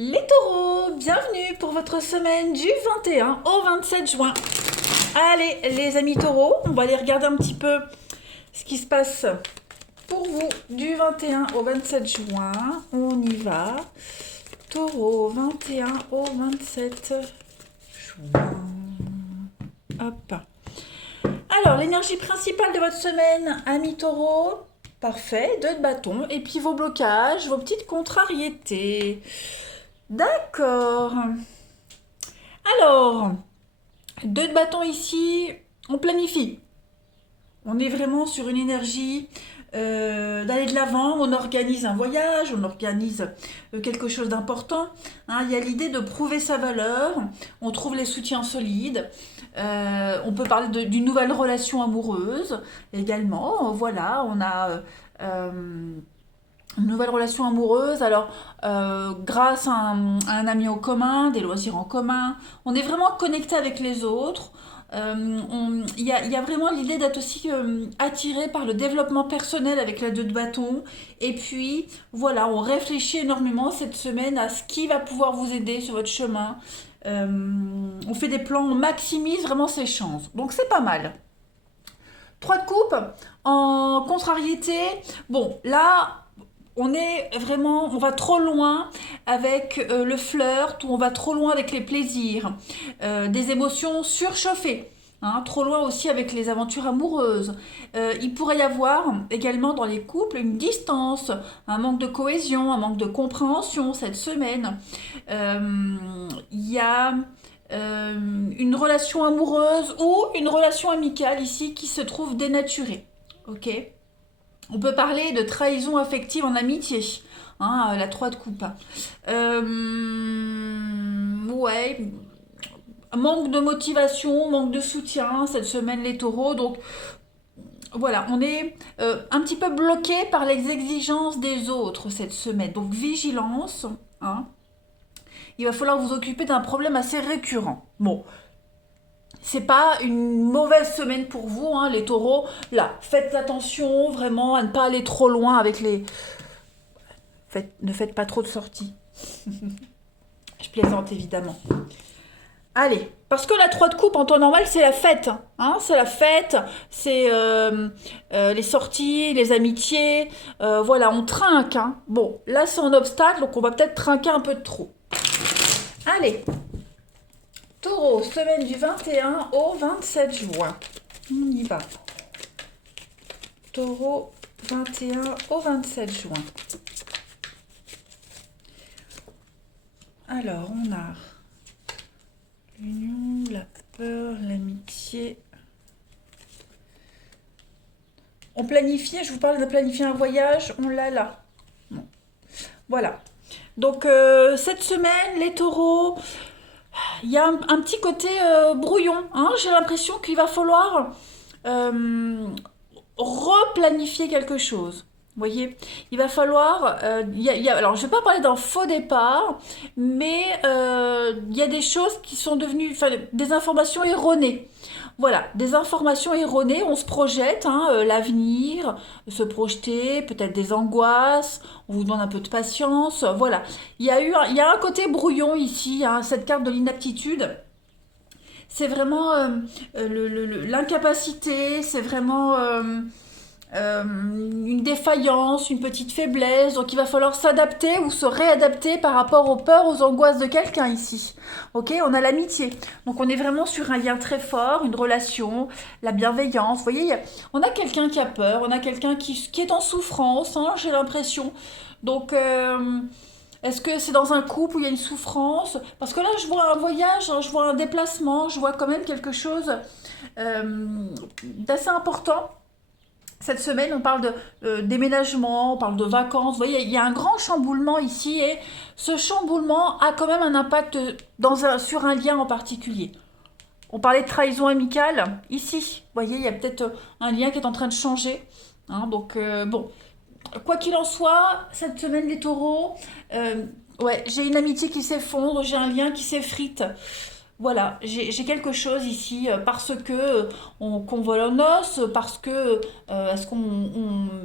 Les taureaux, bienvenue pour votre semaine du 21 au 27 juin. Allez, les amis taureaux, on va aller regarder un petit peu ce qui se passe pour vous du 21 au 27 juin. On y va. Taureau, 21 au 27 juin. Hop. Alors, l'énergie principale de votre semaine, amis taureaux. Parfait, 2 de bâton. Et puis vos blocages, vos petites contrariétés. D'accord. Alors, 2 de bâton ici, on planifie. On est vraiment sur une énergie d'aller de l'avant. On organise un voyage, on organise quelque chose d'important. Hein, il y a l'idée de prouver sa valeur. On trouve les soutiens solides. On peut parler d'une nouvelle relation amoureuse également. Voilà, on a une nouvelle relation amoureuse, alors grâce à un ami en commun, des loisirs en commun, on est vraiment connecté avec les autres. Il y a vraiment l'idée d'être aussi attiré par le développement personnel avec la 2 de bâton. Et puis, voilà, on réfléchit énormément cette semaine à ce qui va pouvoir vous aider sur votre chemin. On fait des plans, on maximise vraiment ses chances. Donc c'est pas mal. 3 de coupe en contrariété. Bon, là, on va trop loin avec le flirt ou on va trop loin avec les plaisirs, des émotions surchauffées. Hein, trop loin aussi avec les aventures amoureuses. Il pourrait y avoir également dans les couples une distance, un manque de cohésion, un manque de compréhension cette semaine. Il y a une relation amoureuse ou une relation amicale ici qui se trouve dénaturée. Ok. On peut parler de trahison affective en amitié, hein, la 3 de coupe. Ouais, manque de motivation, manque de soutien cette semaine les taureaux. Donc voilà, on est un petit peu bloqué par les exigences des autres cette semaine. Donc vigilance, hein. Il va falloir vous occuper d'un problème assez récurrent. Bon, c'est pas une mauvaise semaine pour vous, hein, les taureaux. Là, faites attention vraiment à ne pas aller trop loin avec les. Ne faites pas trop de sorties. Je plaisante évidemment. Allez, parce que la 3 de coupe en temps normal, c'est la fête. Hein, c'est la fête, c'est les sorties, les amitiés. Voilà, on trinque. Hein. Bon, là c'est un obstacle, donc on va peut-être trinquer un peu de trop. Allez, taureau, semaine du 21 au 27 juin. On y va. Taureau, 21 au 27 juin. Alors, on a l'union, la peur, l'amitié. On planifie, je vous parle de planifier un voyage, on l'a là. Bon. Voilà. Donc, cette semaine, les taureaux, il y a un petit côté brouillon. Hein. J'ai l'impression qu'il va falloir replanifier quelque chose. Vous voyez, il va falloir. Alors, je ne vais pas parler d'un faux départ, mais il y a des choses qui sont devenues. Enfin, des informations erronées. Voilà, des informations erronées, on se projette, hein, l'avenir, se projeter, peut-être des angoisses, on vous demande un peu de patience, voilà. Il y a un côté brouillon ici, hein, cette carte de l'inaptitude. C'est vraiment l'incapacité, c'est vraiment une défaillance, une petite faiblesse. Donc il va falloir s'adapter ou se réadapter par rapport aux peurs, aux angoisses de quelqu'un ici. Ok, on a l'amitié. Donc on est vraiment sur un lien très fort, une relation, la bienveillance. Vous voyez, on a quelqu'un qui a peur, on a quelqu'un qui est en souffrance, hein, j'ai l'impression. Donc est-ce que c'est dans un couple où il y a une souffrance? Parce que là, je vois un voyage, hein, je vois un déplacement, je vois quand même quelque chose d'assez important. Cette semaine, on parle de déménagement, on parle de vacances. Vous voyez, il y a un grand chamboulement ici et ce chamboulement a quand même un impact sur un lien en particulier. On parlait de trahison amicale. Ici, vous voyez, il y a peut-être un lien qui est en train de changer. Hein, donc, bon, quoi qu'il en soit, cette semaine, les taureaux, ouais, j'ai une amitié qui s'effondre, j'ai un lien qui s'effrite. Voilà, j'ai quelque chose ici parce que on convole en os, parce que est-ce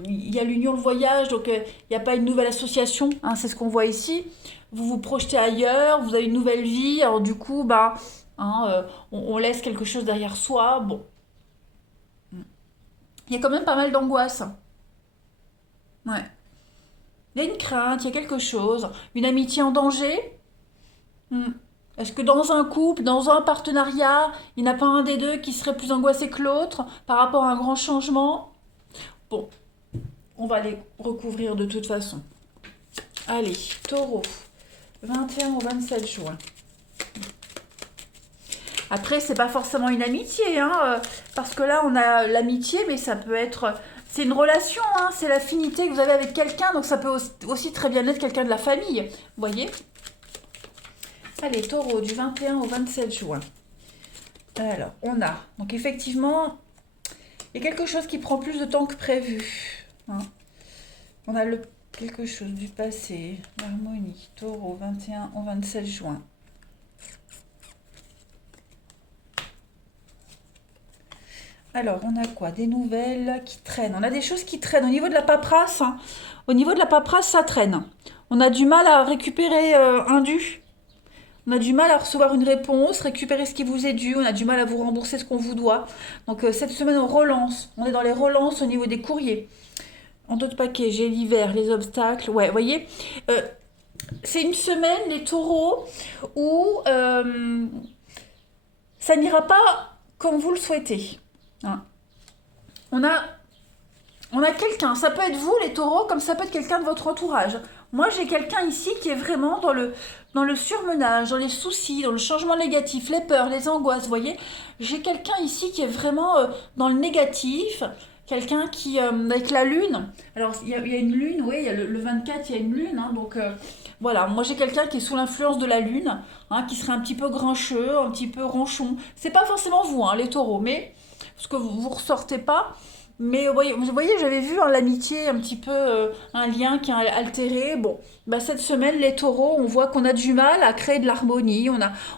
il y a l'union, le voyage, donc il n'y a pas une nouvelle association, hein, c'est ce qu'on voit ici. vous vous projetez ailleurs, vous avez une nouvelle vie, alors du coup, bah, hein, on laisse quelque chose derrière soi. Bon, il y a quand même pas mal d'angoisse. Ouais. Il y a une crainte, il y a quelque chose, une amitié en danger. Hmm. Est-ce que dans un couple, dans un partenariat, il n'y en a pas un des deux qui serait plus angoissé que l'autre par rapport à un grand changement? Bon, on va les recouvrir de toute façon. Allez, taureau, 21 au 27 juin. Après, c'est pas forcément une amitié, hein, parce que là, on a l'amitié, mais ça peut être. C'est une relation, hein, c'est l'affinité que vous avez avec quelqu'un, donc ça peut aussi très bien être quelqu'un de la famille. Vous voyez? Allez, taureau, du 21 au 27 juin. Alors, on a. Donc, effectivement, il y a quelque chose qui prend plus de temps que prévu. Hein. On a quelque chose du passé, l'harmonie, taureau, 21 au 27 juin. Alors, on a quoi? Des nouvelles qui traînent. On a des choses qui traînent. Au niveau de la paperasse, hein, au niveau de la paperasse, ça traîne. On a du mal à récupérer un dû. On a du mal à recevoir une réponse, récupérer ce qui vous est dû. On a du mal à vous rembourser ce qu'on vous doit. Donc, cette semaine, on relance. On est dans les relances au niveau des courriers. En d'autres paquets, j'ai l'hiver, les obstacles. Ouais, vous voyez, c'est une semaine, les taureaux, où ça n'ira pas comme vous le souhaitez. Hein. On a On a quelqu'un, ça peut être vous les taureaux, comme ça peut être quelqu'un de votre entourage. Moi j'ai quelqu'un ici qui est vraiment dans le surmenage, dans les soucis, dans le changement négatif, les peurs, les angoisses, vous voyez. J'ai quelqu'un ici qui est vraiment dans le négatif, quelqu'un qui, avec la lune, alors il y a une lune, oui, il y a le 24, il y a une lune, hein, donc voilà, moi j'ai quelqu'un qui est sous l'influence de la lune, hein, qui serait un petit peu grincheux, un petit peu ronchon. C'est pas forcément vous, hein, les taureaux, mais parce que vous ne ressortez pas. Mais vous voyez, j'avais vu hein, l'amitié, un petit peu un lien qui est altéré. Bon, bah, cette semaine, les taureaux, on voit qu'on a du mal à créer de l'harmonie.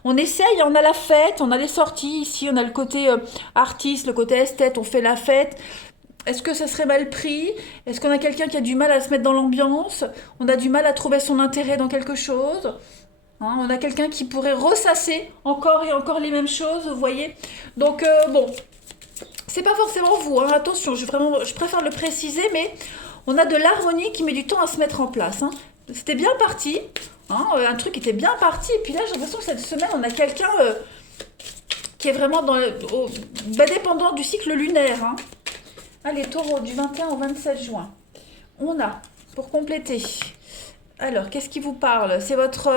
On essaye, on a la fête, on a les sorties. Ici, on a le côté artiste, le côté esthète, on fait la fête. Est-ce que ça serait mal pris? Est-ce qu'on a quelqu'un qui a du mal à se mettre dans l'ambiance? On a du mal à trouver son intérêt dans quelque chose? Hein, on a quelqu'un qui pourrait ressasser encore et encore les mêmes choses, vous voyez? Donc, bon, c'est pas forcément vous, hein, attention, je préfère le préciser, mais on a de l'harmonie qui met du temps à se mettre en place. Hein. C'était bien parti, hein, un truc était bien parti, et puis là j'ai l'impression que cette semaine on a quelqu'un qui est vraiment dépendant du cycle lunaire. Hein. Allez, taureau, du 21 au 27 juin. On a, pour compléter, alors, qu'est-ce qui vous parle? C'est votre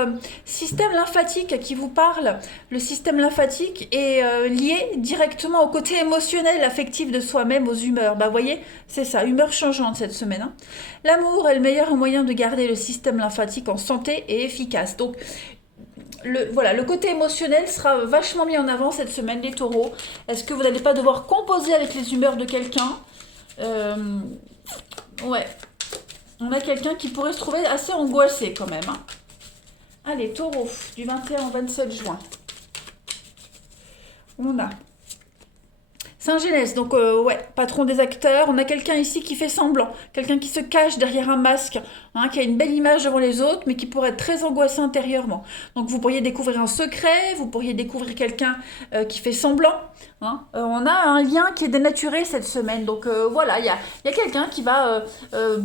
système lymphatique qui vous parle. Le système lymphatique est lié directement au côté émotionnel, affectif de soi-même, aux humeurs. Bah, vous voyez, c'est ça, humeur changeante cette semaine. Hein. L'amour est le meilleur moyen de garder le système lymphatique en santé et efficace. Donc, voilà, le côté émotionnel sera vachement mis en avant cette semaine, les taureaux. Est-ce que vous n'allez pas devoir composer avec les humeurs de quelqu'un? Ouais. On a quelqu'un qui pourrait se trouver assez angoissé quand même. Hein. Allez, taureau, du 21 au 27 juin. On a Saint-Genès, donc ouais, patron des acteurs. On a quelqu'un ici qui fait semblant, quelqu'un qui se cache derrière un masque, hein, qui a une belle image devant les autres, mais qui pourrait être très angoissé intérieurement. Donc vous pourriez découvrir un secret, vous pourriez découvrir quelqu'un qui fait semblant. Hein. On a un lien qui est dénaturé cette semaine, donc voilà, il y a quelqu'un qui va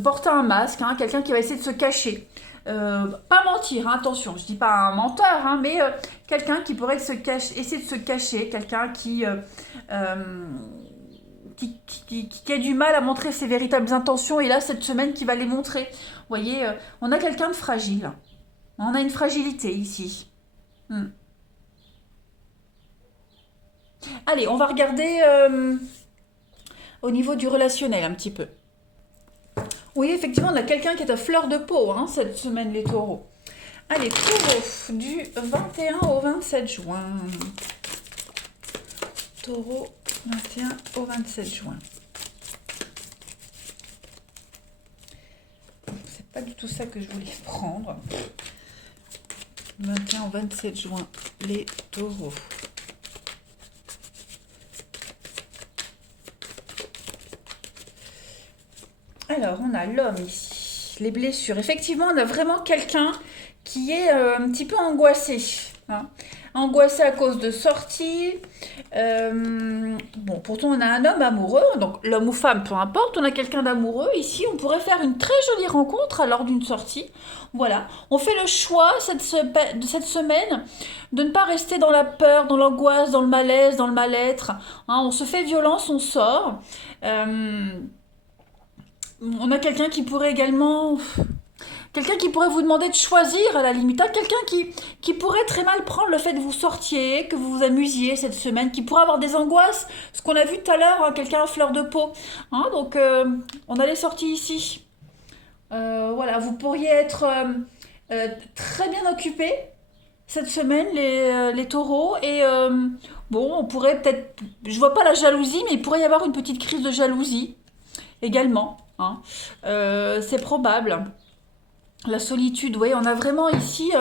porter un masque, hein, quelqu'un qui va essayer de se cacher. Pas mentir, hein, attention, je dis pas un menteur, hein, mais quelqu'un qui pourrait essayer de se cacher, quelqu'un euh, qui a du mal à montrer ses véritables intentions, et là, cette semaine, qui va les montrer. Vous voyez, on a quelqu'un de fragile. On a une fragilité ici. Hmm. Allez, on va regarder au niveau du relationnel un petit peu. Oui, effectivement, on a quelqu'un qui est à fleur de peau hein, cette semaine, les taureaux. Allez, taureau, du 21 au 27 juin. Taureau, 21 au 27 juin. C'est pas du tout ça que je voulais prendre. 21 au 27 juin, les taureaux. Alors, on a l'homme ici, les blessures. Effectivement, on a vraiment quelqu'un qui est un petit peu angoissé. Hein. Angoissé à cause de sorties. Bon, pourtant on a un homme amoureux, donc l'homme ou femme, peu importe, on a quelqu'un d'amoureux. Ici, on pourrait faire une très jolie rencontre lors d'une sortie. Voilà, on fait le choix de cette semaine de ne pas rester dans la peur, dans l'angoisse, dans le malaise, dans le mal-être. Hein, on se fait violence, on sort. On a quelqu'un qui pourrait vous demander de choisir à la limite, hein, quelqu'un qui pourrait très mal prendre le fait que vous sortiez, que vous vous amusiez cette semaine, qui pourrait avoir des angoisses, ce qu'on a vu tout à l'heure, hein, quelqu'un à fleur de peau. Hein, donc on a les sorties ici. Voilà, vous pourriez être très bien occupé cette semaine, les taureaux, et bon, on pourrait peut-être, je vois pas la jalousie, mais il pourrait y avoir une petite crise de jalousie également. Hein. C'est probable. La solitude, oui, on a vraiment ici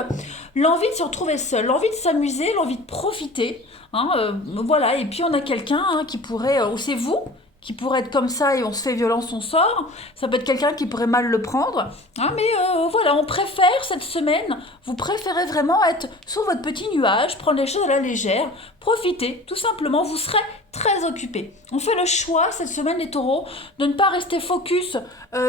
l'envie de se retrouver seul, l'envie de s'amuser, l'envie de profiter. Hein, voilà, et puis on a quelqu'un hein, qui pourrait, ou c'est vous, qui pourrait être comme ça et on se fait violence, on sort. Ça peut être quelqu'un qui pourrait mal le prendre. Hein, mais voilà, on préfère cette semaine, vous préférez vraiment être sur votre petit nuage, prendre les choses à la légère, profiter, tout simplement, vous serez très occupé. On fait le choix cette semaine, les taureaux, de ne pas rester focus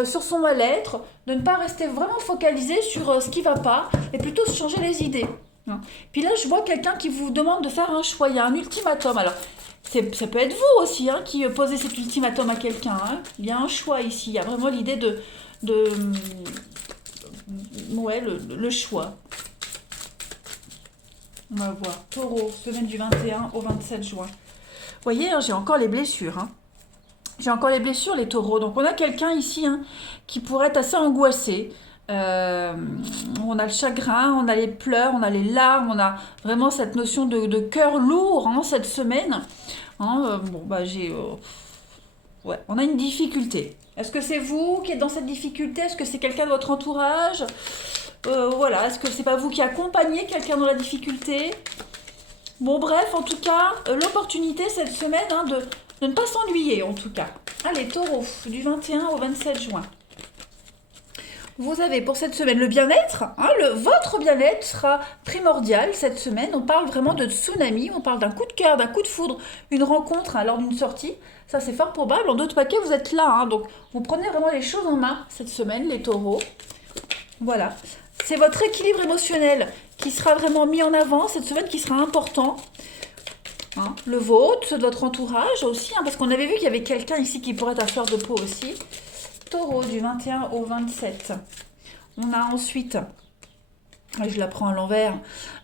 sur son mal-être, de ne pas rester vraiment focalisé sur ce qui va pas, et plutôt se changer les idées. Hein. Puis là, je vois quelqu'un qui vous demande de faire un choix, il y a un ultimatum. Alors, ça peut être vous aussi hein, qui posez cet ultimatum à quelqu'un. Hein. Il y a un choix ici, il y a vraiment l'idée de ouais, le choix. On va voir. Taureau, semaine du 21 au 27 juin. Vous voyez, hein, j'ai encore les blessures. Hein. J'ai encore les blessures, les taureaux. Donc on a quelqu'un ici hein, qui pourrait être assez angoissé. On a le chagrin, on a les pleurs, on a les larmes, on a vraiment cette notion de cœur lourd hein, cette semaine. Hein, bon, bah ouais, on a une difficulté. Est-ce que c'est vous qui êtes dans cette difficulté? Est-ce que c'est quelqu'un de votre entourage? Voilà, est-ce que c'est pas vous qui accompagnez quelqu'un dans la difficulté? Bon, bref, en tout cas, l'opportunité cette semaine hein, de ne pas s'ennuyer, en tout cas. Allez, taureau, du 21 au 27 juin. Vous avez pour cette semaine le bien-être. Hein, votre bien-être sera primordial cette semaine. On parle vraiment de tsunami, on parle d'un coup de cœur, d'un coup de foudre, une rencontre hein, lors d'une sortie. Ça, c'est fort probable. En d'autres paquets, vous êtes là. Hein, donc, vous prenez vraiment les choses en main cette semaine, les taureaux. Voilà. C'est votre équilibre émotionnel qui sera vraiment mis en avant cette semaine, qui sera important. Hein, le vôtre, ceux de votre entourage aussi, hein, parce qu'on avait vu qu'il y avait quelqu'un ici qui pourrait être à fleur de peau aussi. Taureau du 21 au 27. On a ensuite, je la prends à l'envers,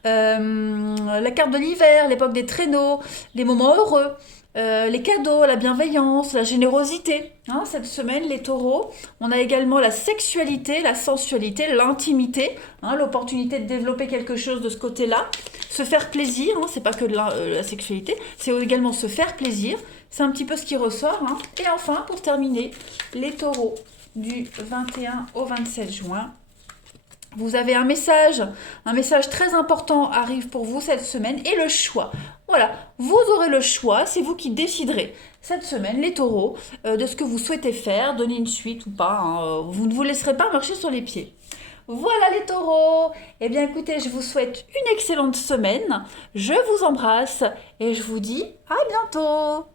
la carte de l'hiver, l'époque des traîneaux, les moments heureux, les cadeaux, la bienveillance, la générosité. Hein, cette semaine, les taureaux, on a également la sexualité, la sensualité, l'intimité, hein, l'opportunité de développer quelque chose de ce côté-là. Se faire plaisir, hein, c'est pas que de la sexualité, c'est également se faire plaisir. C'est un petit peu ce qui ressort. Hein. Et enfin, pour terminer, les taureaux du 21 au 27 juin. Vous avez un message très important arrive pour vous cette semaine et le choix. Voilà, vous aurez le choix, c'est vous qui déciderez cette semaine, les taureaux, de ce que vous souhaitez faire, donner une suite ou pas. Hein. Vous ne vous laisserez pas marcher sur les pieds. Voilà les taureaux. Eh bien écoutez, je vous souhaite une excellente semaine. Je vous embrasse et je vous dis à bientôt.